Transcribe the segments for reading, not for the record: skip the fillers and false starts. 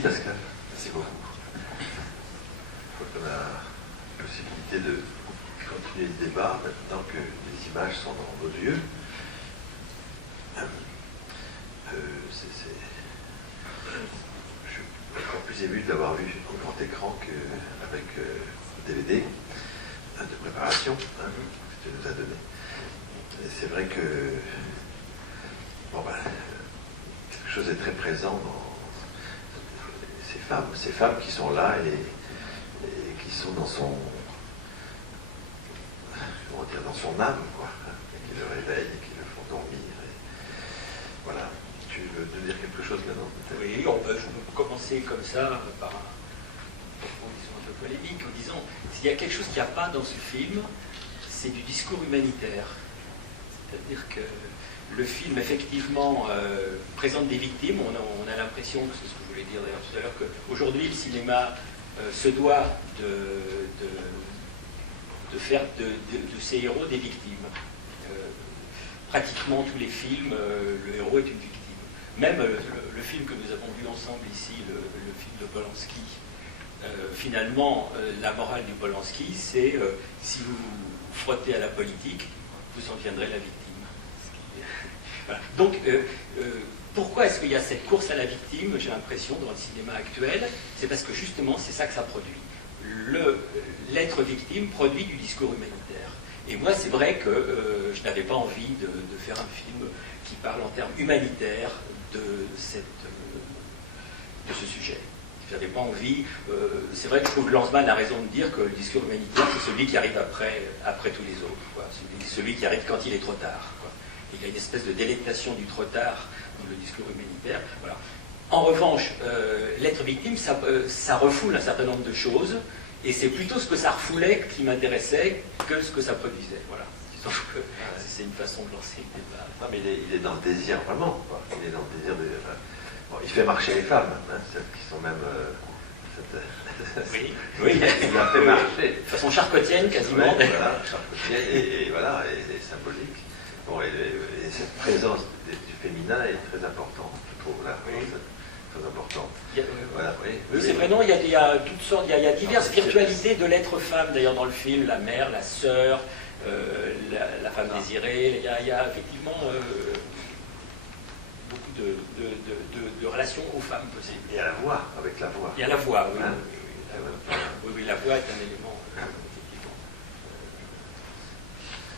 Pascal, merci beaucoup. Je crois qu'on a la possibilité de continuer le débat maintenant que les images sont dans nos yeux. Je suis encore plus ému de l'avoir vu au grand écran qu'avec le DVD de préparation que tu nous as donné. Et c'est vrai que quelque chose est très présent dans ces femmes qui sont là et qui sont dans son âme, quoi, qui le réveillent et qui le font dormir. Voilà. Tu veux nous dire quelque chose là-dedans? Oui, je peux commencer comme ça par un peu polémique en disant s'il y a quelque chose qu'il n'y a pas dans ce film, c'est du discours humanitaire. C'est-à-dire que le film, effectivement, présente des victimes. On a l'impression, c'est ce que je voulais dire d'ailleurs tout à l'heure, qu'aujourd'hui, le cinéma se doit de faire de ces héros des victimes. Pratiquement tous les films, le héros est une victime. Même le film que nous avons vu ensemble ici, le film de Polanski, finalement, la morale du Polanski, c'est si vous vous frottez à la politique, vous en deviendrez la victime. Voilà. Donc, pourquoi est-ce qu'il y a cette course à la victime, j'ai l'impression, dans le cinéma actuel? C'est parce que justement, c'est ça que ça produit. L'être victime produit du discours humanitaire. Et moi, c'est vrai que je n'avais pas envie de faire un film qui parle en termes humanitaires de ce sujet. J'avais pas envie. C'est vrai que je trouve que Lanzmann a raison de dire que le discours humanitaire, c'est celui qui arrive après tous les autres. Quoi. Celui qui arrive quand il est trop tard. Quoi. Il y a une espèce de délectation du trop tard dans le discours humanitaire. Voilà. En revanche, l'être victime, ça refoule un certain nombre de choses, et c'est plutôt ce que ça refoulait qui m'intéressait que ce que ça produisait. Voilà. C'est une façon de lancer le débat. Non, mais il est dans le désir, vraiment. Quoi. Il est dans le désir de... Bon, il fait marcher les femmes, celles qui sont même... Oui, il a fait marcher. De façon charcotienne, quasiment. Ouais, voilà, charcotienne, et voilà, et symbolique. Bon, et cette présence du féminin est très importante, je trouve, là. Oui. Très important. Voilà, oui, c'est vrai, non, il y a toutes sortes, il y a diverses virtualités de l'être femme, d'ailleurs, dans le film, la mère, la sœur, la femme désirée, il y a effectivement beaucoup de relations aux femmes possibles. Et à la voix, avec la voix. Il y a la voix, oui. Hein? Oui, la voix est un élément, effectivement.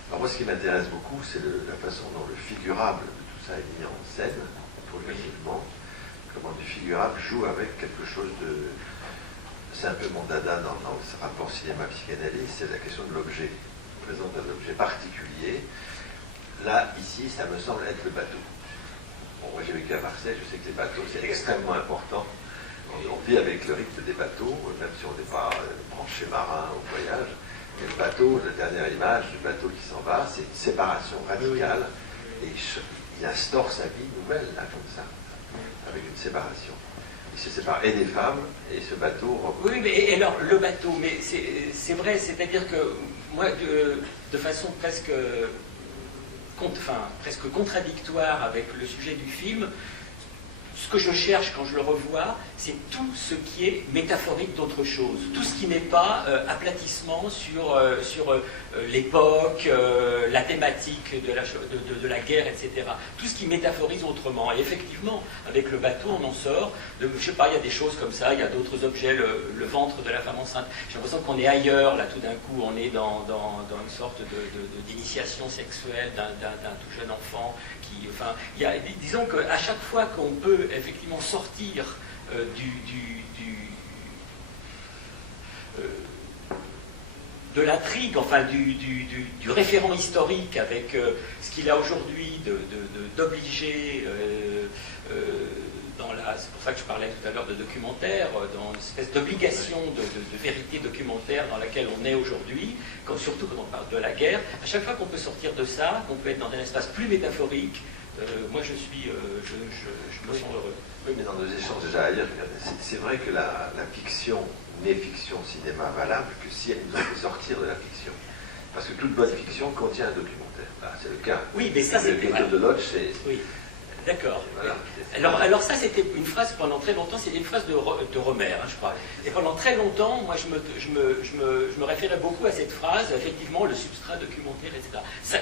Alors moi, ce qui m'intéresse beaucoup, c'est la façon dont le figurable de tout ça est mis en scène, progressivement. Comment du figurable joue avec quelque chose de... C'est un peu mon dada dans ce rapport cinéma-psychanalyse, c'est la question de l'objet. On présente un objet particulier. Là, ici, ça me semble être le bateau. Bon, moi, j'ai vécu à Marseille, je sais que les bateaux, c'est extrêmement important. On vit avec le rythme des bateaux, même si on n'est pas branché marin au voyage. Mais le bateau, la dernière image du bateau qui s'en va, c'est une séparation radicale. Et il instaure sa vie nouvelle, là, comme ça. Avec une séparation. Il se sépare et des femmes, et ce bateau... Oui, mais alors, le bateau, mais c'est vrai, c'est-à-dire que moi, de façon presque contradictoire avec le sujet du film, ce que je cherche quand je le revois, c'est tout ce qui est métaphorique d'autre chose. Tout ce qui n'est pas aplatissement sur l'époque, la thématique de la guerre, etc. Tout ce qui métaphorise autrement. Et effectivement, avec le bateau, on en sort. Je ne sais pas, il y a des choses comme ça, il y a d'autres objets, le ventre de la femme enceinte. J'ai l'impression qu'on est ailleurs, là, tout d'un coup, on est dans une sorte d'initiation sexuelle d'un tout jeune enfant. Enfin, disons qu'à chaque fois qu'on peut effectivement sortir de l'intrigue, enfin du référent historique avec ce qu'il a aujourd'hui d'obligé c'est pour ça que je parlais tout à l'heure de documentaire, dans une espèce d'obligation de vérité documentaire dans laquelle on est aujourd'hui, surtout quand on parle de la guerre. À chaque fois qu'on peut sortir de ça, qu'on peut être dans un espace plus métaphorique, moi je me sens heureux. Oui, mais dans nos échanges déjà ailleurs, c'est vrai que la fiction n'est fiction cinéma valable que si elle nous a fait sortir de la fiction. Parce que toute bonne fiction contient un documentaire. C'est le cas. Oui, mais ça c'est... Le ghetto de Lodz, c'est... Oui. D'accord. Voilà. Alors ça, c'était une phrase, pendant très longtemps, c'était une phrase de Romer, hein, je crois. Et pendant très longtemps, moi, je me référais beaucoup à cette phrase, effectivement, le substrat documentaire, etc.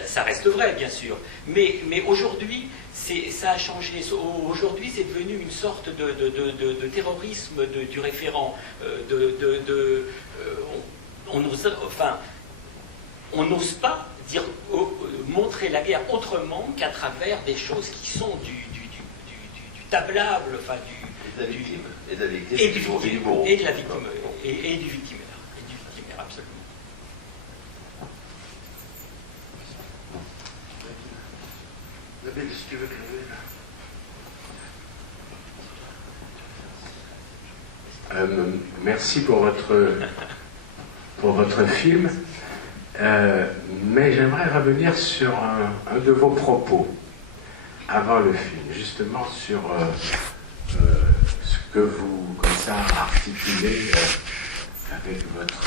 Ça reste vrai, bien sûr. Mais aujourd'hui, ça a changé. Aujourd'hui, c'est devenu une sorte de terrorisme du référent. On n'ose pas montrer la guerre autrement qu'à travers des choses qui sont du tablable, enfin Et de la victime. Et de la victime. et du victime, et de la victime, Bon. et du victimaire, absolument. Nabil, si tu veux crever, là. Merci pour votre film, mais j'aimerais revenir sur un de vos propos avant le film, justement sur ce que vous, comme ça, articulez avec votre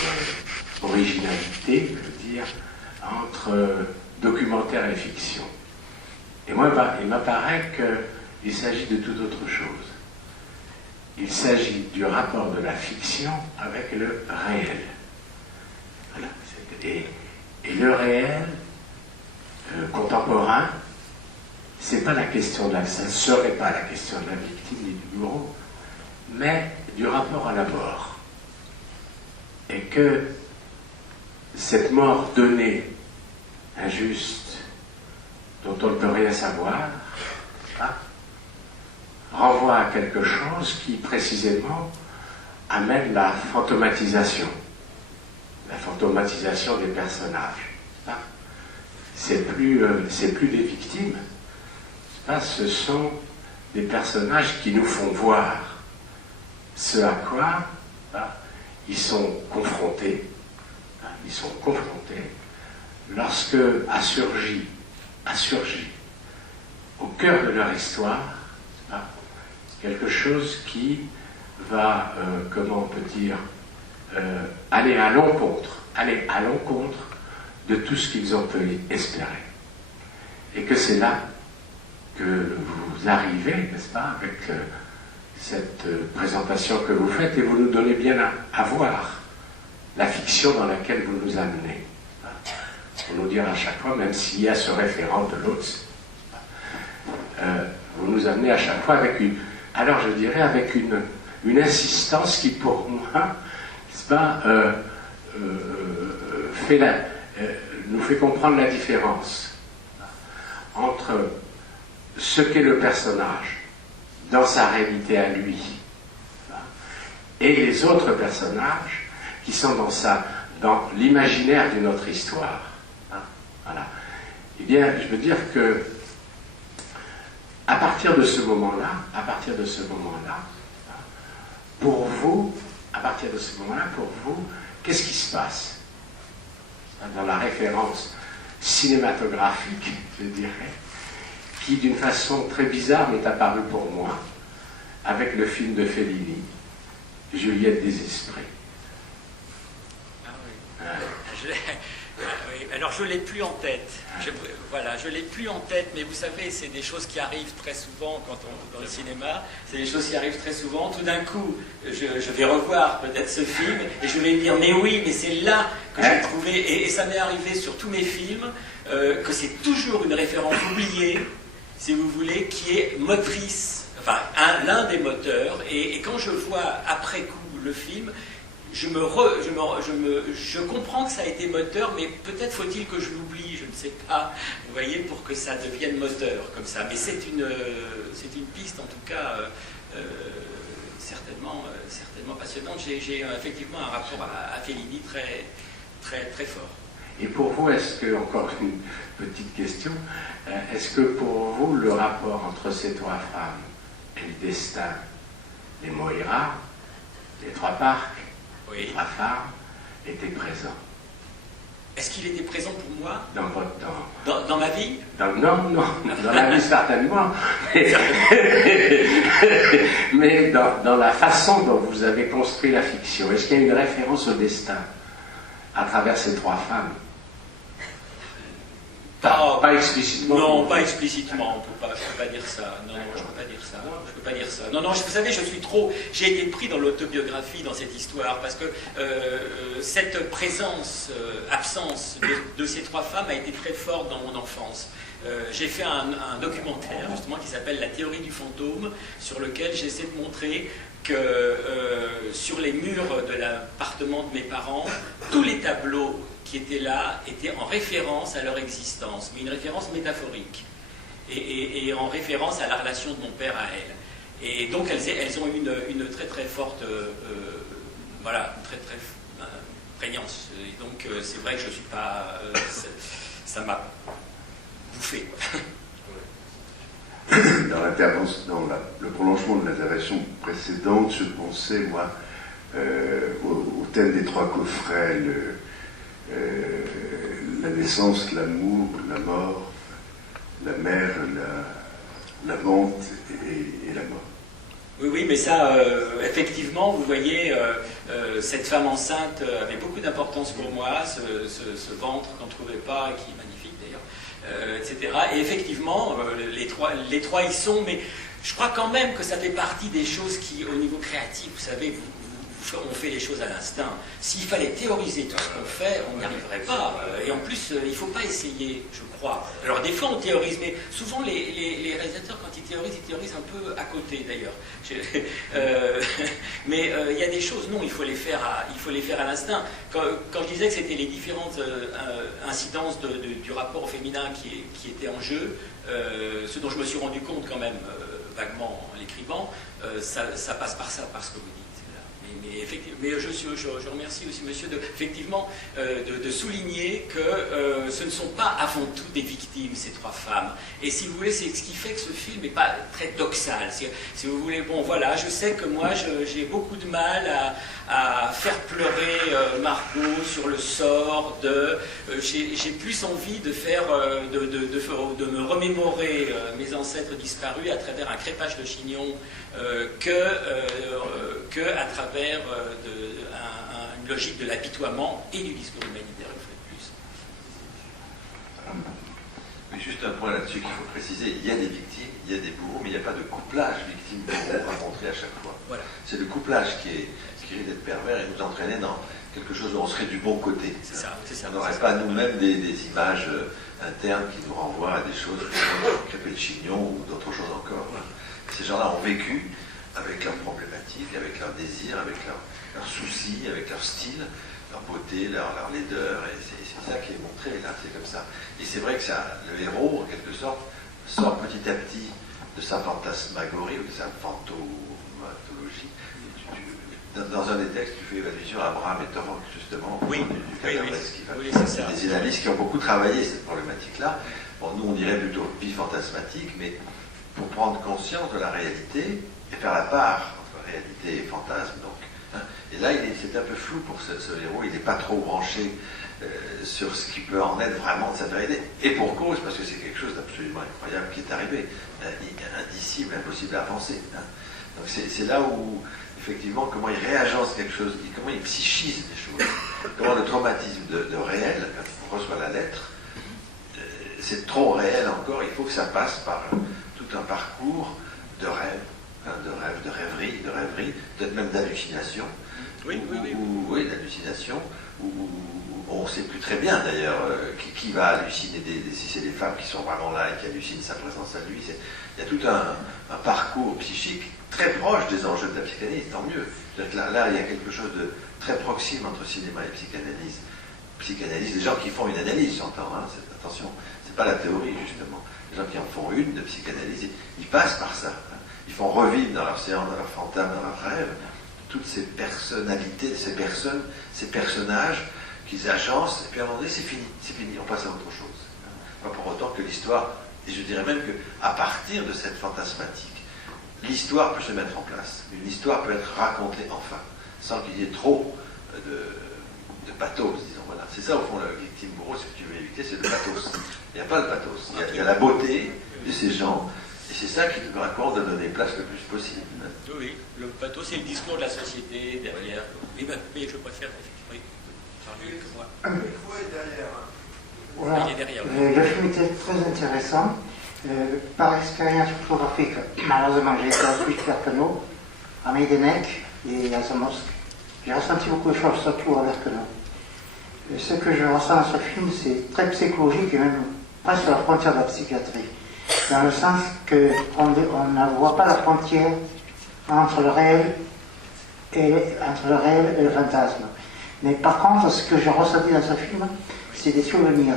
originalité, je veux dire, entre documentaire et fiction. Et moi, il m'apparaît qu'il s'agit de toute autre chose. Il s'agit du rapport de la fiction avec le réel. Voilà. Et le réel contemporain, c'est pas la question ça ne serait pas la question de la victime ni du bourreau, mais du rapport à la mort. Et que cette mort donnée, injuste, dont on ne peut rien savoir, renvoie à quelque chose qui précisément amène la fantomatisation des personnages. C'est plus des victimes, ce sont des personnages qui nous font voir ce à quoi ils sont confrontés. Ils sont confrontés lorsque a surgi au cœur de leur histoire quelque chose qui va, comment on peut dire, aller à l'encontre de tout ce qu'ils ont pu espérer. Et que c'est là que vous arrivez, n'est-ce pas, avec cette présentation que vous faites, et vous nous donnez bien à voir la fiction dans laquelle vous nous amenez. Pour nous dire à chaque fois, même s'il y a ce référent de l'autre, vous nous amenez à chaque fois avec une insistance qui, pour moi, n'est-ce pas, nous fait comprendre la différence entre ce qu'est le personnage dans sa réalité à lui et les autres personnages qui sont dans l'imaginaire d'une autre histoire. Voilà. Eh bien, je veux dire que à partir de ce moment-là, pour vous, qu'est-ce qui se passe dans la référence cinématographique, je dirais, qui d'une façon très bizarre m'est apparue pour moi, avec le film de Fellini, Juliette des Esprits. Ah oui. Oui, alors je ne l'ai plus en tête. Je l'ai plus en tête, mais vous savez, c'est des choses qui arrivent très souvent dans le cinéma. C'est des choses qui arrivent très souvent. Tout d'un coup, je vais revoir peut-être ce film et je vais me dire, mais oui, mais c'est là que j'ai trouvé, et ça m'est arrivé sur tous mes films, que c'est toujours une référence oubliée, si vous voulez, qui est motrice, enfin, l'un des moteurs. Et quand je vois après coup le film, je comprends que ça a été moteur, mais peut-être faut-il que je l'oublie, je ne sais pas, vous voyez, pour que ça devienne moteur, comme ça. Mais c'est une piste, en tout cas, certainement passionnante. J'ai effectivement un rapport à Fellini très, très, très fort. Et pour vous, est-ce que, encore une petite question, est-ce que pour vous, le rapport entre ces trois femmes et le destin, les Moira, les trois parcs, oui, les trois femmes, était présent? Est-ce qu'il était présent pour moi dans votre dans ma vie? Non, dans la vie certainement, mais dans la façon dont vous avez construit la fiction. Est-ce qu'il y a une référence au destin à travers ces trois femmes? Pas explicitement. Non, pas explicitement, je ne peux pas dire ça. Non, je ne peux pas dire ça. Non, vous savez, j'ai été pris dans l'autobiographie, dans cette histoire, parce que cette absence de ces trois femmes a été très forte dans mon enfance. J'ai fait un documentaire, justement, qui s'appelle La théorie du fantôme, sur lequel j'essaie de montrer que sur les murs de l'appartement de mes parents, tous les tableaux qui étaient là étaient en référence à leur existence, mais une référence métaphorique, et en référence à la relation de mon père à elle. Et donc elles ont une très très forte, voilà, une très très prégnance. Et donc c'est vrai que je ne suis pas, ça m'a bouffé. Dans le prolongement de l'intervention précédente, je pensais, moi, au thème des trois coffrets, la naissance, l'amour, la mort, la mère, la vente et la mort. Oui, mais ça, effectivement, vous voyez, cette femme enceinte avait beaucoup d'importance pour moi, ce ventre qu'on ne trouvait pas, qui est magnifique d'ailleurs, etc. Et effectivement, les trois y sont, mais je crois quand même que ça fait partie des choses qui, au niveau créatif, vous savez, on fait les choses à l'instinct. S'il fallait théoriser tout ce qu'on fait, on n'y arriverait pas. Et en plus, il ne faut pas essayer, je crois. Alors des fois, on théorise, mais souvent, les réalisateurs, quand ils théorisent un peu à côté, d'ailleurs. Mais il y a des choses, non, il faut les faire à l'instinct. Quand je disais que c'était les différentes incidences du rapport au féminin qui étaient en jeu, ce dont je me suis rendu compte quand même, vaguement en l'écrivant, ça passe par ça, par ce que vous dites. Mais je remercie aussi monsieur de souligner que ce ne sont pas avant tout des victimes, ces trois femmes. Et si vous voulez, c'est ce qui fait que ce film n'est pas très doxal. Si vous voulez, bon voilà, je sais que moi j'ai beaucoup de mal à faire pleurer Margot sur le sort de... j'ai plus envie de faire, de me remémorer mes ancêtres disparus à travers un crépage de chignon que à travers une logique de l'apitoiement et du discours humanitaire, une fois de plus. Mais juste un point là-dessus qu'il faut préciser, il y a des victimes, il y a des bourreaux, mais il n'y a pas de couplage victime-bourreau à montrer à chaque fois. Voilà. C'est le couplage qui risque d'être pervers et nous entraîner dans quelque chose où on serait du bon côté. C'est ça. On n'aurait pas nous-mêmes des images internes qui nous renvoient à des choses comme crêper le chignon ou d'autres choses encore. Ces gens-là ont vécu avec leurs problématiques, avec leurs désirs, avec leurs soucis, avec leur style, leur beauté, leur laideur, et c'est ça qui est montré là, c'est comme ça. Et c'est vrai que le héros, en quelque sorte, sort petit à petit de sa fantasmagorie ou de sa fantomatologie. Dans un des textes, tu fais allusion à Abraham et Torok, justement, des analystes qui ont beaucoup travaillé cette problématique-là. Bon, nous, on dirait plutôt vie fantasmatique, mais pour prendre conscience de la réalité et faire la part entre réalité et fantasme. Donc, hein. Et là, c'est un peu flou pour ce héros, il n'est pas trop branché sur ce qui peut en être vraiment de sa vérité. Et pour cause, parce que c'est quelque chose d'absolument incroyable qui est arrivé, indicible, impossible à avancer. Hein. Donc c'est là où, effectivement, comment il réagence quelque chose, comment il psychise des choses, comment le traumatisme de réel, quand on reçoit la lettre, c'est trop réel encore, il faut que ça passe par tout un parcours de rêve, hein, de rêverie, peut-être même d'hallucination. Oui, d'hallucination, où on ne sait plus très bien d'ailleurs qui va halluciner, si c'est des femmes qui sont vraiment là et qui hallucinent sa présence à lui. Il y a tout un parcours psychique très proche des enjeux de la psychanalyse, tant mieux. Là, il y a quelque chose de très proxime entre cinéma et psychanalyse. Psychanalyse, les gens qui font une analyse, j'entends, hein, attention, c'est pas la théorie justement. Les gens qui en font une de psychanalyse, ils passent par ça. Hein. Ils font revivre dans leur séance, dans leur fantasme, dans leurs rêves, toutes ces personnalités, ces personnes, ces personnages qu'ils agencent, et puis à un moment donné, c'est fini, on passe à autre chose. Pas pour autant que l'histoire, et je dirais même qu'à partir de cette fantasmatique, l'histoire peut se mettre en place. Une histoire peut être racontée enfin, sans qu'il y ait trop de pathos, disons. Voilà. C'est ça, au fond, le victime bourreau, ce que tu veux éviter, c'est le pathos. Il n'y a pas le pathos. Il y a la beauté de ces gens, et c'est ça qui nous raconte de donner place le plus possible. Oui, le pathos, c'est le discours de la société derrière. Mais je préfère, oui, parler que moi. Il faut être derrière. Voilà. Il est derrière. Le film était très intéressant. Par expérience photographique, malheureusement, j'ai été à Suisse-Verpenot, à Medinek et à Zamosk. J'ai ressenti beaucoup de choses, surtout à Verpenot. Ce que je ressens dans ce film, c'est très psychologique et même presque à la frontière de la psychiatrie. Dans le sens qu'on ne voit pas la frontière entre le réel et le fantasme. Mais par contre, ce que j'ai ressenti dans ce film, c'est des souvenirs.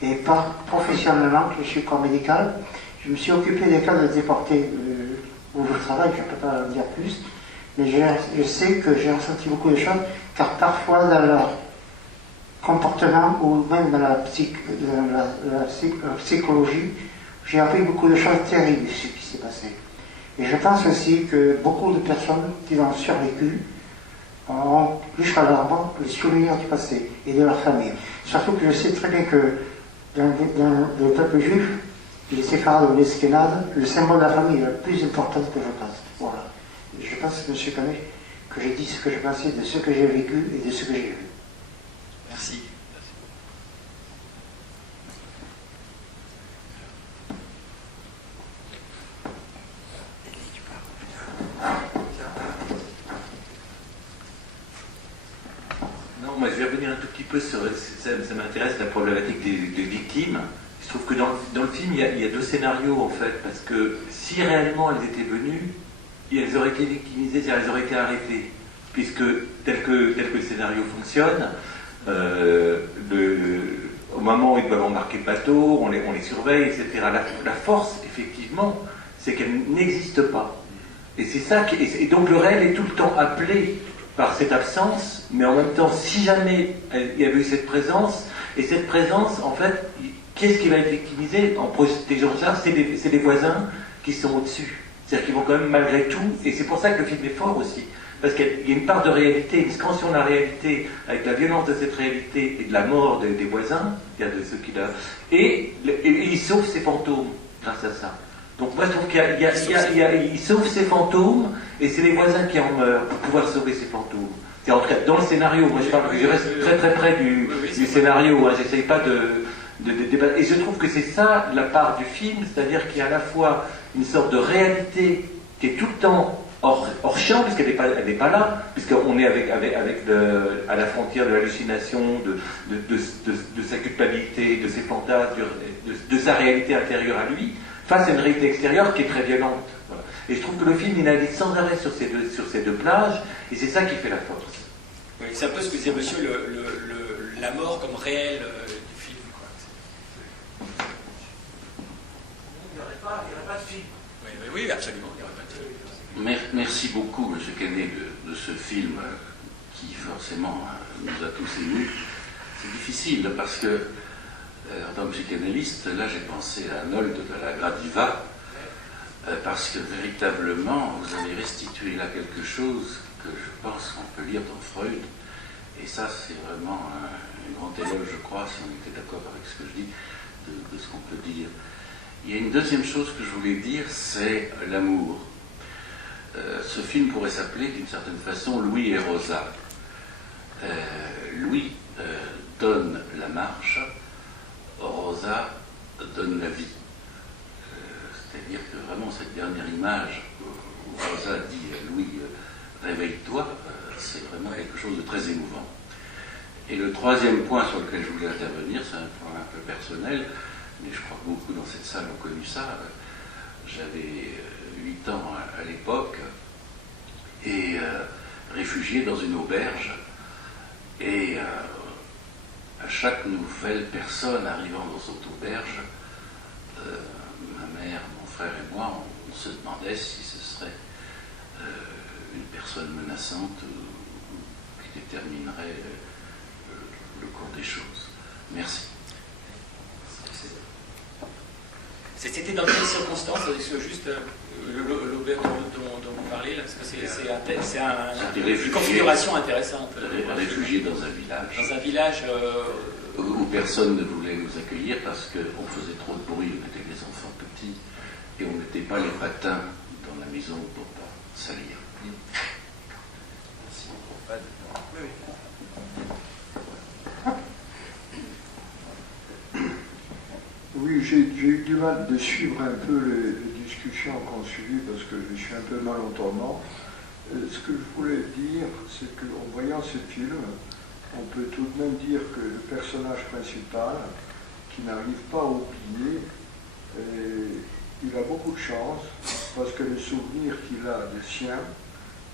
Et professionnellement, je suis corps médical, je me suis occupé des cas de déportés où je travaille, je ne peux pas en dire plus, mais je sais que j'ai ressenti beaucoup de choses, car parfois dans leur comportement ou même dans la psychologie, j'ai appris beaucoup de choses terribles de ce qui s'est passé. Et je pense aussi que beaucoup de personnes qui ont survécu ont jusqu'à leur mort les souvenirs du passé et de leur famille. Surtout que je sais très bien que dans le peuple juif, les séfarades ou les esquenades, le symbole de la famille est le plus important que je pense. Voilà. Et je pense, M. Canet, que j'ai dit ce que je pensais de ce que j'ai vécu et de ce que j'ai vu. Merci. Non, moi je vais revenir un tout petit peu sur, ça m'intéresse, la problématique des victimes. Je trouve que dans le film, il y a deux scénarios en fait, parce que si réellement elles étaient venues, elles auraient été victimisées, c'est-à-dire elles auraient été arrêtées, puisque tel que le scénario fonctionne, au moment où ils doivent embarquer le bateau, on les surveille, etc. La force, effectivement, c'est qu'elle n'existe pas. Et c'est ça et donc le réel est tout le temps appelé par cette absence, mais en même temps, si jamais il y avait eu cette présence, et cette présence, en fait, qui est-ce qui va être victimisé en protégeant ça? C'est les voisins qui sont au-dessus. C'est-à-dire qu'ils vont quand même malgré tout, et c'est pour ça que le film est fort aussi, parce qu'il y a une part de réalité, une scansion de la réalité, avec la violence de cette réalité et de la mort des voisins, il y a de ceux qui la... et il sauve ses fantômes grâce à ça. Donc moi je trouve qu'il sauve ses fantômes, et c'est les voisins qui en meurent pour pouvoir sauver ces fantômes. C'est en tout cas dans le scénario, moi je reste très très près du scénario, hein, j'essaye pas de débattre. Et je trouve que c'est ça la part du film, c'est-à-dire qu'il y a à la fois une sorte de réalité qui est tout le temps hors champ, puisqu'elle n'est pas là, puisqu'on est à la frontière de l'hallucination, de sa culpabilité, de ses fantasmes, de sa réalité intérieure à lui, face à une réalité extérieure qui est très violente. Voilà. Et je trouve que le film, il navigue sans arrêt sur ces deux plages, et c'est ça qui fait la force. Oui, c'est un peu ce que disait monsieur, la mort comme réel du film. Quoi. Il n'y aurait pas de film. Oui, absolument, il n'y aurait pas de film. Merci beaucoup, M. Canet, de ce film qui forcément nous a tous émus. C'est difficile parce que, en tant que psychanalyste, là j'ai pensé à Arnold de la Gradiva, parce que véritablement vous avez restitué là quelque chose que je pense qu'on peut lire dans Freud, et ça c'est vraiment un grand éloge, je crois, si on était d'accord avec ce que je dis, de ce qu'on peut dire. Il y a une deuxième chose que je voulais dire, c'est l'amour. Ce film pourrait s'appeler d'une certaine façon Louis et Rosa. Louis donne la marche, Rosa donne la vie. C'est-à-dire que vraiment cette dernière image où Rosa dit à Louis réveille-toi, c'est vraiment quelque chose de très émouvant. Et le troisième point sur lequel je voulais intervenir, c'est un point un peu personnel, mais je crois que beaucoup dans cette salle ont connu ça. J'avais 8 ans à l'époque, et réfugié dans une auberge, et à chaque nouvelle personne arrivant dans cette auberge, ma mère, mon frère et moi, on se demandait si ce serait une personne menaçante qui déterminerait le cours des choses. Merci. C'était dans quelles circonstances, juste l'auberge dont vous parlez, là, parce que c'est une configuration intéressante. Réfugié dans un village. Dans un village où personne ne voulait nous accueillir parce qu'on faisait trop de bruit, on était des enfants petits, et on n'était pas les patins dans la maison pour ne pas salir. Merci beaucoup. du mal de suivre un peu les discussions qu'on suit parce que je suis un peu malentendant. Ce que je voulais dire, c'est qu'en voyant ce film, on peut tout de même dire que le personnage principal, qui n'arrive pas à oublier, il a beaucoup de chance parce que le souvenir qu'il a des siens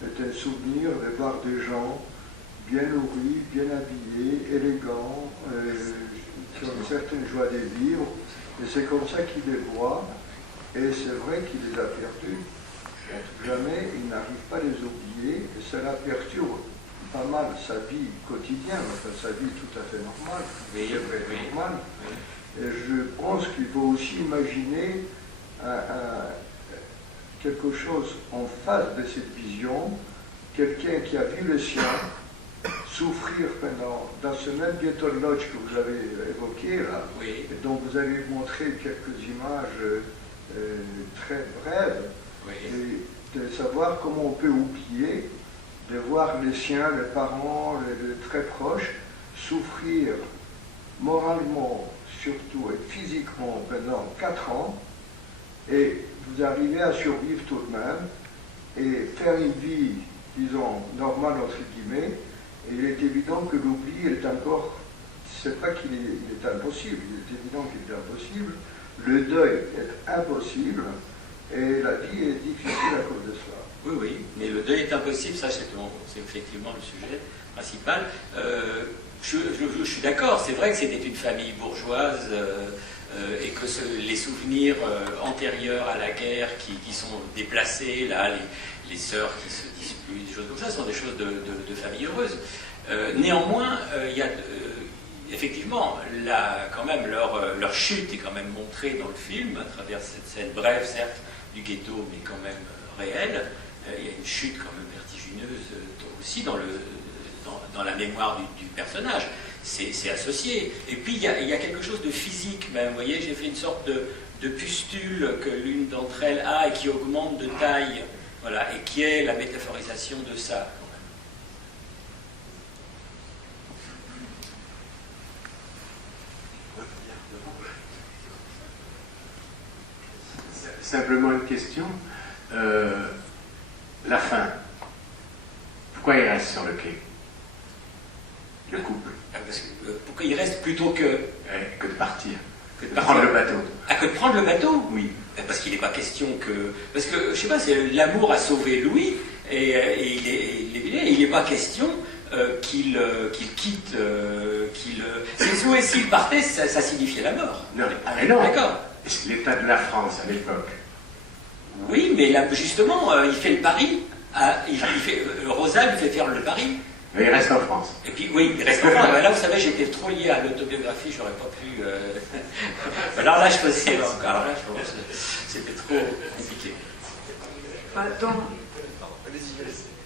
est un souvenir de voir des gens bien nourris, bien habillés, élégants, qui ont une certaine joie de vivre, et c'est comme ça qu'il les voit, et c'est vrai qu'il les a perdus. Jamais il n'arrive pas à les oublier, et cela perturbe pas mal sa vie quotidienne, enfin sa vie tout à fait normale, normale. Et je pense qu'il faut aussi imaginer quelque chose en face de cette vision, quelqu'un qui a vu le sien souffrir dans ce même ghetto lodge que vous avez évoqué là, et dont vous avez montré quelques images très brèves, et de savoir comment on peut oublier, de voir les siens, les parents, les très proches souffrir moralement surtout et physiquement pendant 4 ans, et vous arrivez à survivre tout de même et faire une vie, disons, normale entre guillemets. Et il est évident que l'oubli est encore, c'est pas qu'il est impossible, il est évident qu'il est impossible, le deuil est impossible, et la vie est difficile à cause de cela. Oui, oui, mais le deuil est impossible, ça c'est effectivement le sujet principal. Je suis d'accord, c'est vrai que c'était une famille bourgeoise et que les souvenirs antérieurs à la guerre qui sont déplacés, là, les sœurs qui se disputent, des choses comme ça, sont des choses de famille heureuse. Néanmoins, il y a effectivement, quand même, leur chute est quand même montrée dans le film, à travers cette scène brève, certes, du ghetto, mais quand même réelle. Il y a une chute quand même vertigineuse aussi dans la mémoire du personnage. C'est associé. Et puis il y a quelque chose de physique même. Vous voyez, j'ai fait une sorte de pustule que l'une d'entre elles a et qui augmente de taille, voilà, et qui est la métaphorisation de ça. Simplement une question. La fin. Pourquoi il reste sur le quai? Le couple. Pourquoi il reste plutôt que de partir. Que de prendre le bateau. Ah, que de prendre le bateau? Oui. Parce qu'il n'est pas question que... Parce que, je sais pas, l'amour a sauvé Louis, et il n'est pas question qu'il quitte... S'il partait, ça signifiait la mort. Non, mais non. D'accord. C'est l'état de la France à l'époque. Oui, mais là, justement, il fait le pari. Rosa lui fait faire le pari. Mais il reste en France. Et puis, oui, il reste en France. Là, vous savez, j'étais trop lié à l'autobiographie, j'aurais pas pu... Alors là, je faisais encore. Alors là, je pense que c'était trop compliqué.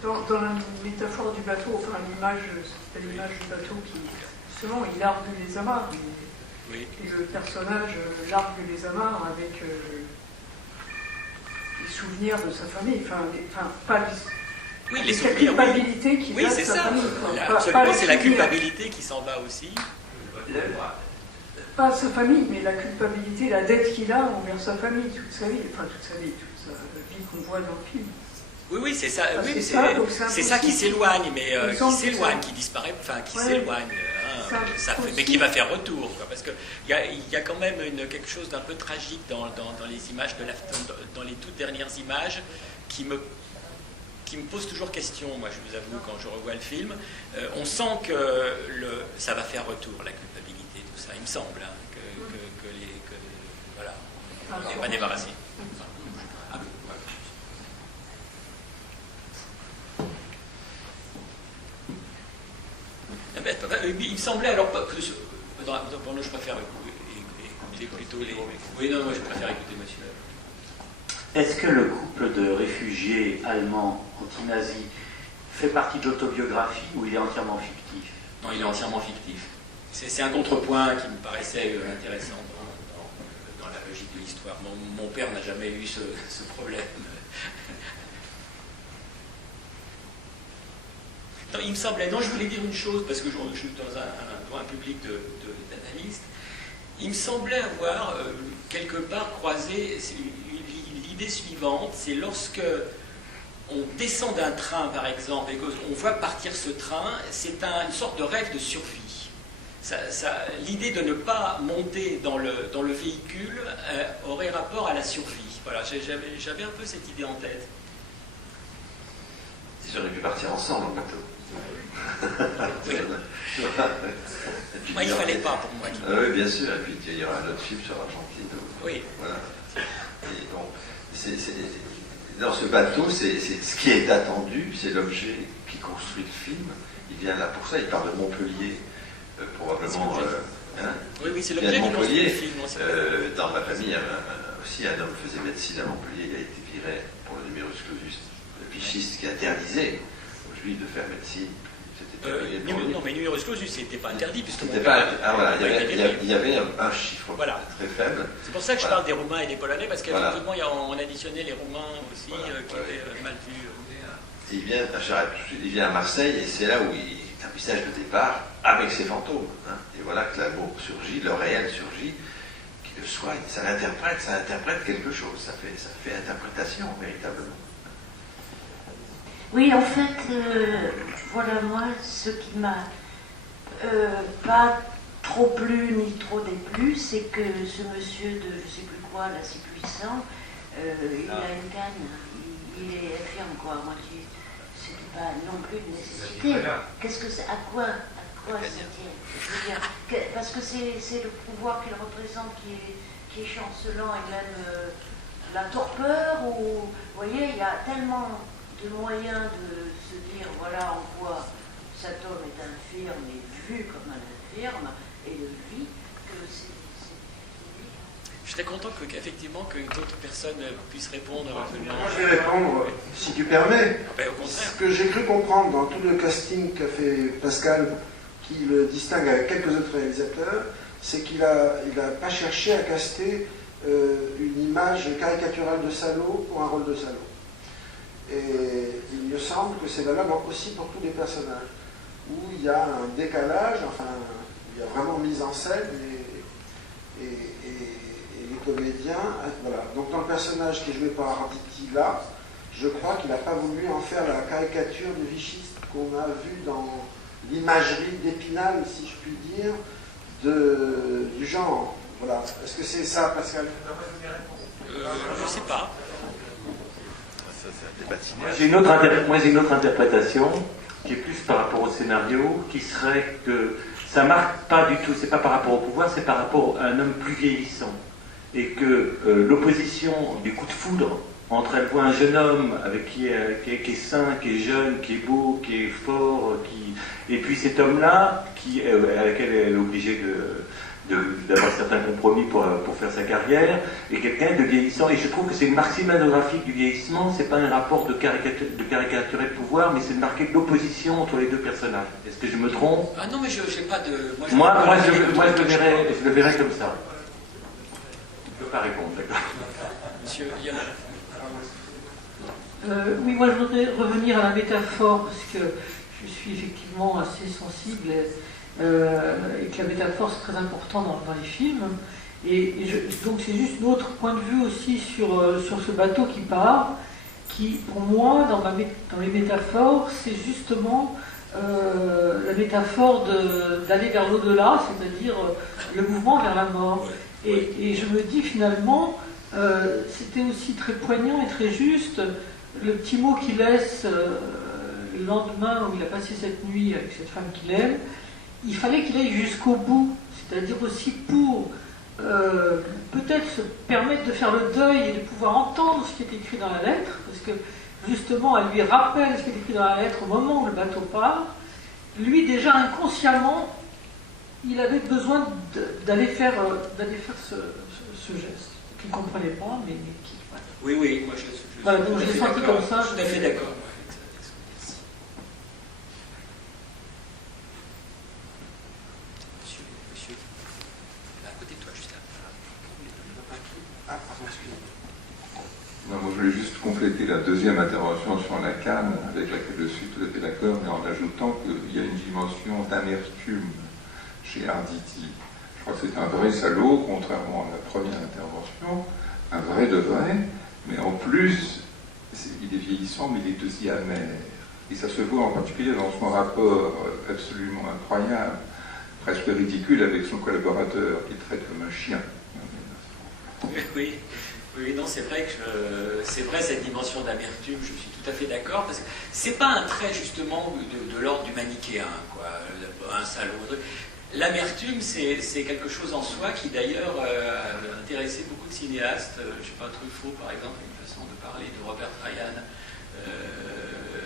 Dans la métaphore du bateau, enfin l'image du bateau qui, justement, il largue les amarres. Oui. Et le personnage largue les amarres avec les souvenirs de sa famille. Enfin pas oui, les souvenirs, la culpabilité qui oui, c'est sa ça. famille. Absolument, c'est la culpabilité qui s'en va aussi. Pas sa famille, mais la culpabilité, la dette qu'il a envers sa famille, toute sa vie, toute sa vie qu'on voit dans le film. Oui, c'est ça. Ah, oui, c'est ça qui s'éloigne, mais qui disparaît, enfin qui s'éloigne. Mais qui va faire retour, quoi, parce qu'il y a quand même quelque chose d'un peu tragique dans les images dans les toutes dernières images qui me pose toujours question, moi je vous avoue, quand je revois le film. On sent que ça va faire retour, la culpabilité, tout ça, il me semble, hein, voilà, on n'est pas débarrassé. Il me semblait alors pas que... je préfère écouter plutôt les... Oui, non, moi je préfère écouter monsieur. Est-ce que le couple de réfugiés allemands anti-nazis fait partie de l'autobiographie ou il est entièrement fictif? Non, il est entièrement fictif. C'est un contrepoint qui me paraissait intéressant dans la logique de l'histoire. Mon père n'a jamais eu ce problème. Non, il me semblait, non, je voulais dire une chose, parce que je suis dans un public d'analystes. il me semblait avoir quelque part croisé l'idée suivante, c'est lorsque on descend d'un train, par exemple, et qu'on voit partir ce train, c'est une sorte de rêve de survie. L'idée de ne pas monter dans le véhicule aurait rapport à la survie. Voilà, j'avais un peu cette idée en tête. Ils auraient pu partir ensemble en bateau. Moi, il ne fallait pas pour moi. Oui, bien sûr. Et puis il y aura un autre film sur l'Argentine. Oui. Voilà. Et bon, dans ce bateau, ce qui est attendu, c'est l'objet qui construit le film. Il vient là pour ça. Il part de Montpellier, probablement. Oui, c'est l'objet qui construit le film. Dans ma famille, aussi un homme faisait médecine à Montpellier. Il a été viré pour le numerus clausus, le pichiste qui interdisait aux juifs de faire médecine. Non, mais numerus clausus, c'était pas interdit. Voilà, il y avait un chiffre très faible. C'est pour ça que je parle des Roumains et des Polonais, parce qu'effectivement, on additionnait les Roumains aussi, qui étaient mal vus. Il vient à Marseille, et c'est là où il est un message de départ avec ses fantômes. Et voilà que l'amour surgit, le réel surgit, qui le soigne, ça interprète quelque chose, ça fait interprétation, véritablement. Oui, en fait, voilà, moi, ce qui m'a pas trop plu ni trop déplu, c'est que ce monsieur de je sais plus quoi, là, c'est puissant, il a une canne, il est infirme, quoi, à moitié. C'est pas non plus une nécessité. Qu'est-ce que c'est, à quoi ça tient? Je veux dire, parce que c'est le pouvoir qu'il représente qui est chancelant et même la torpeur, ou, vous voyez, il y a tellement de moyens de se dire, voilà en quoi cet homme est infirme et vu comme un infirme et le vit, que c'est... Je serais content qu'effectivement que d'autres personnes puissent répondre. Moi je vais répondre, si tu permets. Au contraire. Ce que j'ai cru comprendre dans tout le casting qu'a fait Pascal, qui le distingue avec quelques autres réalisateurs, c'est qu'il n'a pas cherché à caster une image caricaturale de salaud pour un rôle de salaud. Et il me semble que c'est valable aussi pour tous les personnages, où il y a un décalage, enfin, il y a vraiment mise en scène et les comédiens, voilà. Donc dans le personnage qui est joué par Arditi là, je crois qu'il n'a pas voulu en faire la caricature de vichiste qu'on a vu dans l'imagerie d'Épinal, si je puis dire, du genre. Voilà. Est-ce que c'est ça, Pascal? Je ne sais pas. Moi j'ai une autre interprétation qui est plus par rapport au scénario, qui serait que ça marque pas du tout, c'est pas par rapport au pouvoir, c'est par rapport à un homme plus vieillissant. Et que l'opposition du coup de foudre entre elle voit un jeune homme avec qui est sain, qui est jeune, qui est beau, qui est fort, et puis cet homme-là, à laquelle elle est obligée d'avoir certains compromis pour faire sa carrière, et quelqu'un de vieillissant. Et je trouve que c'est une marque cinématographique du vieillissement, c'est pas un rapport de caricaturer le pouvoir, mais c'est de marquer l'opposition entre les deux personnages. Est-ce que je me trompe? Ah non, mais je n'ai pas de... Moi, je le verrais comme ça. Je ne peux pas répondre, d'accord. Monsieur Yana. Oui, moi je voudrais revenir à la métaphore, parce que je suis effectivement assez sensible et que la métaphore c'est très important dans les films. Donc c'est juste notre point de vue aussi sur ce bateau qui part, qui pour moi dans les métaphores c'est justement la métaphore d'aller vers l'au-delà, c'est-à-dire le mouvement vers la mort. Et je me dis finalement, c'était aussi très poignant et très juste le petit mot qu'il laisse le lendemain où il a passé cette nuit avec cette femme qu'il aime. Il fallait qu'il aille jusqu'au bout, c'est-à-dire aussi pour peut-être se permettre de faire le deuil et de pouvoir entendre ce qui est écrit dans la lettre, parce que justement elle lui rappelle ce qui est écrit dans la lettre au moment où le bateau part. Lui déjà inconsciemment, il avait besoin d'aller faire ce geste qu'il ne comprenait pas, mais qui... Voilà. Oui, moi voilà, donc je l'ai senti comme ça. Tout à fait d'accord. Monsieur, à côté de toi, juste là. Non, moi, je voulais juste compléter la deuxième intervention sur la canne, avec laquelle je suis tout à fait d'accord, mais en ajoutant qu'il y a une dimension d'amertume chez Arditi. Je crois que c'est un vrai salaud, contrairement à la première intervention, un vrai de vrai, mais en plus, il est vieillissant, mais il est aussi amer. Et ça se voit en particulier dans son rapport absolument incroyable, presque ridicule, avec son collaborateur, qu'il traite comme un chien. Oui, non, c'est vrai que c'est vrai cette dimension d'amertume, je suis tout à fait d'accord, parce que c'est pas un trait justement de l'ordre du manichéen, quoi, un salaud. L'amertume, c'est quelque chose en soi qui d'ailleurs a intéressé beaucoup de cinéastes. Je sais pas, Truffaut par exemple, une façon de parler de Robert Ryan,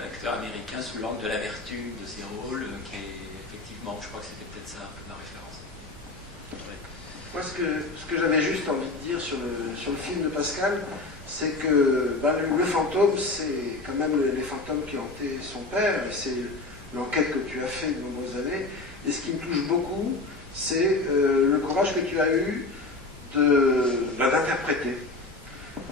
acteur américain, sous l'angle de l'amertume de ses rôles, qui est effectivement, je crois que c'était peut-être ça un peu ma référence. Ouais. Moi, ce que j'avais juste envie de dire sur le film de Pascal, c'est que le fantôme, c'est quand même les fantômes qui ont été son père, et c'est l'enquête que tu as fait de nombreuses années. Et ce qui me touche beaucoup, c'est le courage que tu as eu d'interpréter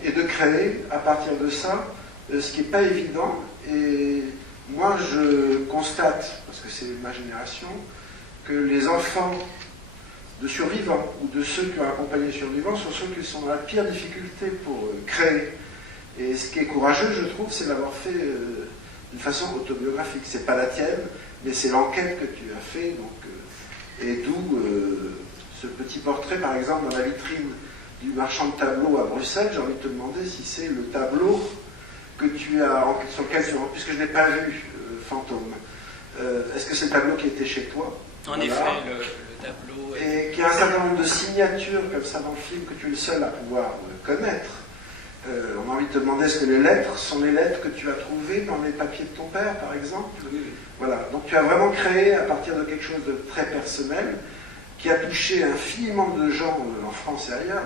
et de créer à partir de ça, ce qui n'est pas évident. Et moi, je constate, parce que c'est ma génération, que les enfants de survivants ou de ceux qui ont accompagné les survivants sont ceux qui sont dans la pire difficulté pour créer. Et ce qui est courageux, je trouve, c'est de l'avoir fait d'une façon autobiographique. C'est pas la tienne, mais c'est l'enquête que tu as fait. Donc, et d'où ce petit portrait, par exemple, dans la vitrine du marchand de tableaux à Bruxelles. J'ai envie de te demander si c'est le tableau que tu as, sur lequel tu, puisque je n'ai pas vu Fantôme. Est-ce que c'est le tableau qui était chez toi? En effet, le tableau. Et qu'il y a un certain nombre de signatures comme ça dans le film que tu es le seul à pouvoir connaître. On a envie de te demander, est-ce que les lettres sont les lettres que tu as trouvées dans les papiers de ton père, par exemple? Oui. Voilà. Donc tu as vraiment créé à partir de quelque chose de très personnel qui a touché infiniment de gens en France et ailleurs,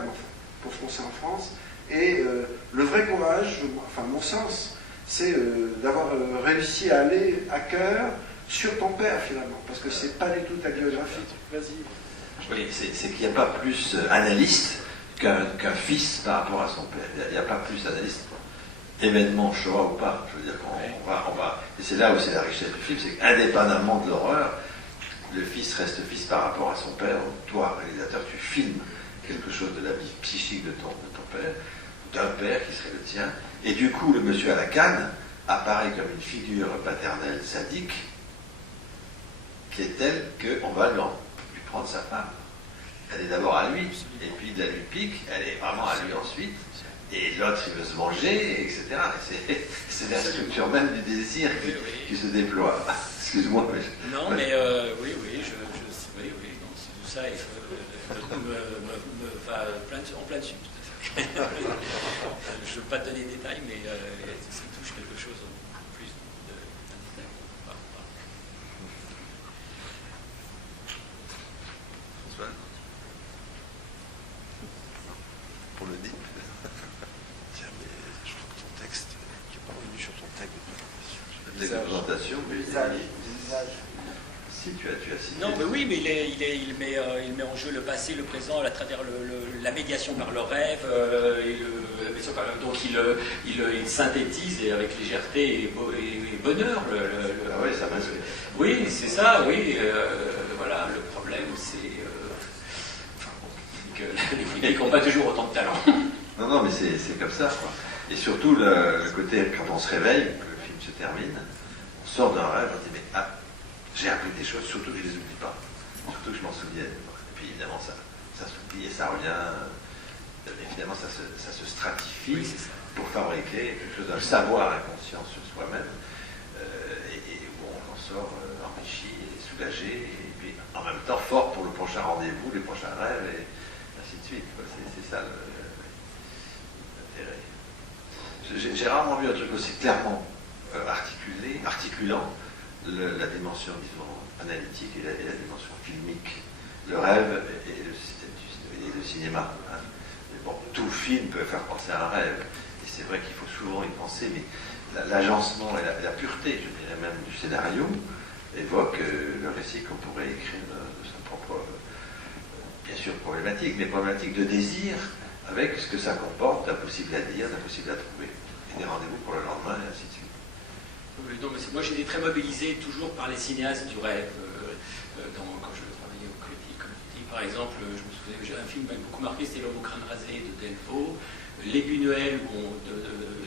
pour ce qu'on sait en France. Et le vrai courage, enfin mon sens, c'est d'avoir réussi à aller à cœur sur ton père finalement, parce que c'est pas du tout ta biographie. Vas-y. Oui, c'est qu'il n'y a pas plus analyste qu'un fils par rapport à son père. Il n'y a pas plus analyste, événement, Shoah ou pas. Je veux dire qu'on va. Et c'est là où c'est la richesse du film, c'est qu'indépendamment de l'horreur, le fils reste fils par rapport à son père. Toi, réalisateur, tu filmes quelque chose de la vie psychique de ton père, d'un père qui serait le tien. Et du coup, le monsieur à la canne apparaît comme une figure paternelle sadique qui est telle qu'on va lui prendre sa femme. Elle est d'abord à lui, et puis il la lui pique, elle est vraiment à lui ensuite, et l'autre il veut se venger, etc. Et c'est la structure même du désir qui se déploie. Excuse-moi. Mais non, mais oui, non, c'est tout ça, il va en plein dessus, tout à fait. Je ne veux pas te donner des détails, mais ça touche quelque chose en plus de détail. François, pour le dire. Tiens, mais je crois que ton texte, tu n'es pas revenu sur ton texte de présentation, mais si tu as cité. Non, mais oui, mais il met en jeu le passé, le présent, à travers la médiation par le rêve, donc il synthétise avec légèreté et bonheur. Ah oui, ça m'inspire. Oui, c'est ça, oui. Voilà, le problème, c'est que les critiques n'ont pas toujours autant de talent. Non, mais c'est comme ça, quoi. Et surtout, le côté, quand on se réveille, que le film se termine, on sort d'un rêve, on dit, mais j'ai appris des choses, surtout que je ne les oublie pas. Surtout que je m'en souvienne. Et puis évidemment, ça s'oublie et ça revient. Évidemment, ça se stratifie pour fabriquer quelque chose d'un savoir inconscient sur soi-même, et où on en sort enrichi et soulagé, et puis en même temps fort pour le prochain rendez-vous, les prochains rêves, et ainsi de suite. C'est ça l'intérêt. J'ai rarement vu un truc aussi clairement articulant la dimension, disons, analytique et la dimension filmique, le rêve et le cinéma. Hein. Mais bon, tout film peut faire penser à un rêve, et c'est vrai qu'il faut souvent y penser, mais l'agencement et la pureté, je dirais même, du scénario évoque le récit qu'on pourrait écrire de sa propre, bien sûr problématique, mais problématique de désir, avec ce que ça comporte d'impossible à dire, d'impossible à trouver, et des rendez-vous pour le lendemain, et ainsi de suite. Non, mais moi j'ai été très mobilisé toujours par les cinéastes du rêve. Quand je travaillais au Crédit, comme tu dis, Par exemple, je me souviens, j'ai un film qui m'a beaucoup marqué, c'était L'homme au crâne rasé de Delvaux. Les Buñuel,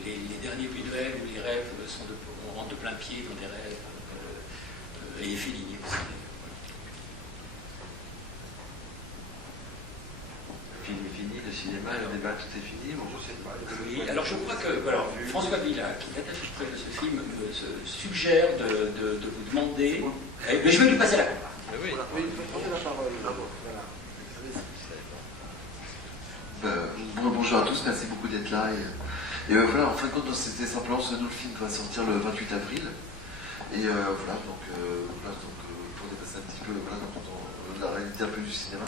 les derniers Buñuel où les rêves on rentre de plein pied dans des rêves. Et Fellini aussi. Le film est fini, le cinéma, le débat, tout est fini. Bonjour, c'est oui, alors je crois que François Villa, qui est attaché près de ce film, me suggère de vous demander. Mais je vais lui passer la parole. Oui, prenez la parole. Bonjour à tous, merci beaucoup d'être là. Et voilà, en fin de compte, c'était simplement nous, le film va sortir le 28 avril. Et voilà, donc pour dépasser un petit peu la réalité un peu du cinéma,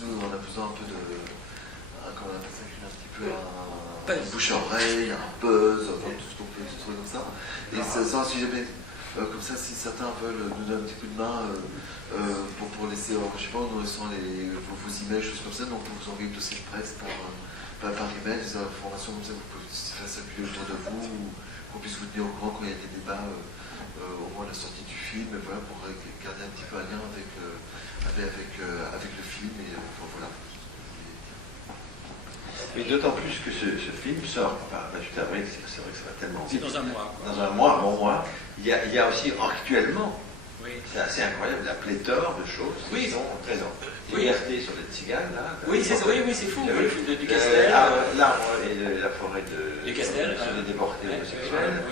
nous on a besoin un peu de. Comment on appelle ça, un petit peu un bouche-oreille, un buzz, enfin, tout ce qu'on peut trouver comme ça. Et ça, si jamais. Comme ça, si certains veulent nous donner un petit coup de main pour laisser, je sais pas, en nous laissant vos emails, choses comme ça, donc pour vous envoyer le dossier de presse par email, des informations comme ça, vous pouvez faire s'appuyer autour de vous, ou qu'on puisse vous tenir au courant quand il y a des débats au moment de la sortie du film, et voilà, pour garder un petit peu un lien avec le film, et voilà. Mais d'autant plus que ce film sort, enfin, 28 avril, c'est vrai que ça va tellement vite. C'est dans un mois. Dans un mois, bon mois. Il y a aussi actuellement, oui. C'est assez incroyable, la pléthore de choses qui sont présentes. Liberté sur les tziganes, là. Oui, c'est fou, le film du Castel. L'arbre et la forêt de Castel, sur les déportés homosexuels.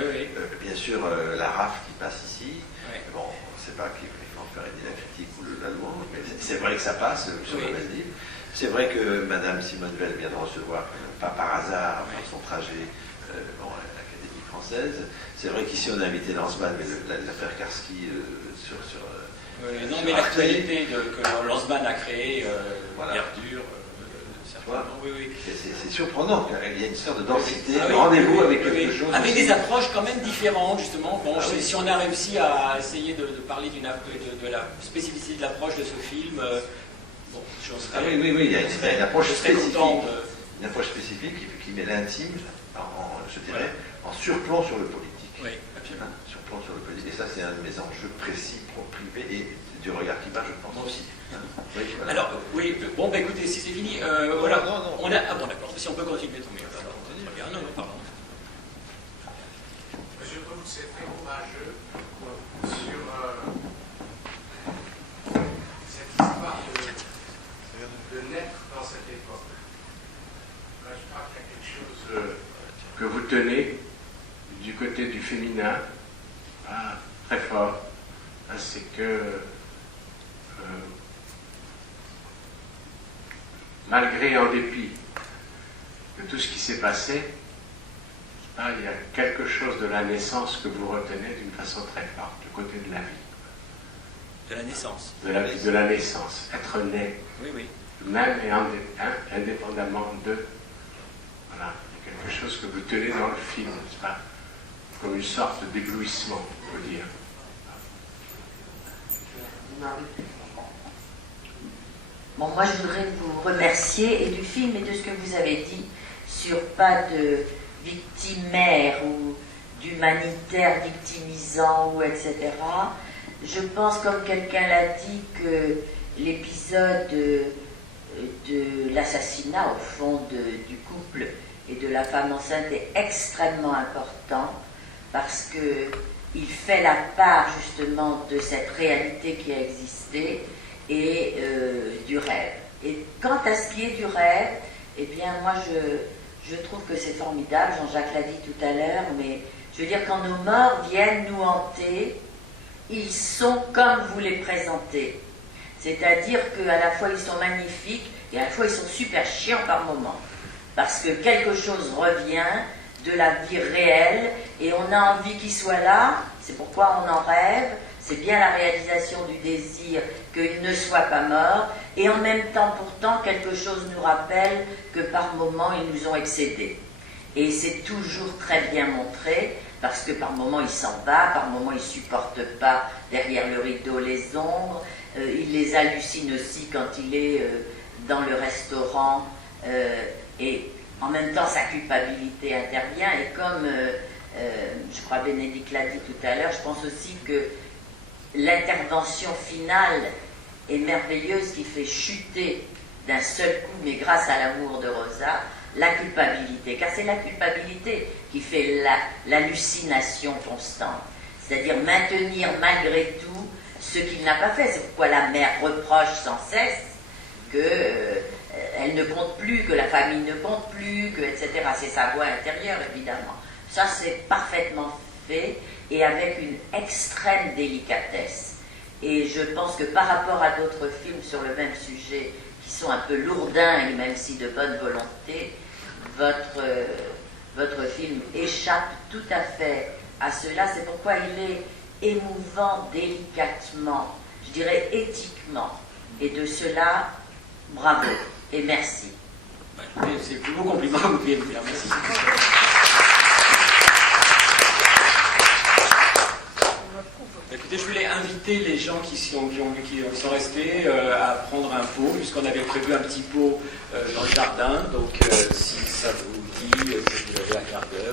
Bien sûr, la RAF qui passe ici. Bon, on ne sait pas qu'il faut faire aider la critique ou la louange, mais c'est vrai que ça passe sur le Maldives. C'est vrai que Madame Simone Veil vient de recevoir, pas par hasard, son trajet à l'Académie française. C'est vrai qu'ici on a invité Lanzmann, mais l'affaire Karski non, mais l'actualité que Lanzmann a créée, Verdure, c'est surprenant, car il y a une sorte de densité, de rendez-vous avec quelque chose. Avec des approches quand même différentes, justement. Bon, si on a réussi à essayer de parler de la spécificité de l'approche de ce film. Oui, il y a une approche spécifique. Une approche spécifique qui met l'intime, je dirais, en surplomb sur le politique. Oui, absolument. Surplomb sur le politique. Et ça, c'est un de mes enjeux précis, privé et du regard qui va, je pense. Moi aussi. Oui, voilà. Alors, bon, écoutez, si c'est fini, voilà. On a. Ah bon, d'accord. Si on peut continuer, tant mieux. Très bien. Non, pardon. Je trouve que c'est très courageux sur cette histoire de naître dans cette époque. Là, je crois qu'il y a quelque chose que vous tenez du côté du féminin très fort, c'est que malgré, en dépit de tout ce qui s'est passé, il y a quelque chose de la naissance que vous retenez d'une façon très forte, du côté de la vie. De la naissance. De la naissance, être né. Oui. Même et indépendamment de. Voilà, il y a quelque chose que vous tenez dans le film, n'est-ce pas? Comme une sorte d'éblouissement, on peut dire. Bon, moi je voudrais vous remercier et du film et de ce que vous avez dit sur pas de victimaire ou d'humanitaire victimisant ou etc. Je pense, comme quelqu'un l'a dit, que l'épisode de l'assassinat au fond du couple et de la femme enceinte est extrêmement important parce qu'il fait la part justement de cette réalité qui a existé et du rêve. Et quant à ce qui est du rêve, eh bien moi je trouve que c'est formidable, Jean-Jacques l'a dit tout à l'heure, mais je veux dire, quand nos morts viennent nous hanter, ils sont comme vous les présentez. C'est-à-dire qu'à la fois ils sont magnifiques et à la fois ils sont super chiants par moments. Parce que quelque chose revient de la vie réelle et on a envie qu'il soit là, c'est pourquoi on en rêve, c'est bien la réalisation du désir qu'il ne soit pas mort, et en même temps pourtant quelque chose nous rappelle que par moments ils nous ont excédés. Et c'est toujours très bien montré, parce que par moments il s'en va, par moments il ne supporte pas derrière le rideau les ombres, il les hallucine aussi quand il est dans le restaurant, et en même temps sa culpabilité intervient, et comme je crois Bénédicte l'a dit tout à l'heure, je pense aussi que l'intervention finale et merveilleuse qui fait chuter d'un seul coup, mais grâce à l'amour de Rosa, la culpabilité. Car c'est la culpabilité qui fait l'hallucination constante. C'est-à-dire maintenir malgré tout ce qu'il n'a pas fait. C'est pourquoi la mère reproche sans cesse qu'elle ne compte plus, que la famille ne compte plus, etc. C'est sa voix intérieure, évidemment. Ça, c'est parfaitement fait et avec une extrême délicatesse. Et je pense que par rapport à d'autres films sur le même sujet, qui sont un peu lourdingues, même si de bonne volonté, votre film échappe tout à fait à cela. C'est pourquoi il est émouvant délicatement, je dirais éthiquement. Et de cela, bravo et merci. C'est le plus beau compliment que vous pouvez me faire. Merci. Écoutez, je voulais inviter les gens qui sont restés à prendre un pot, puisqu'on avait prévu un petit pot dans le jardin. Donc, si ça vous dit, vous avez un quart d'heure.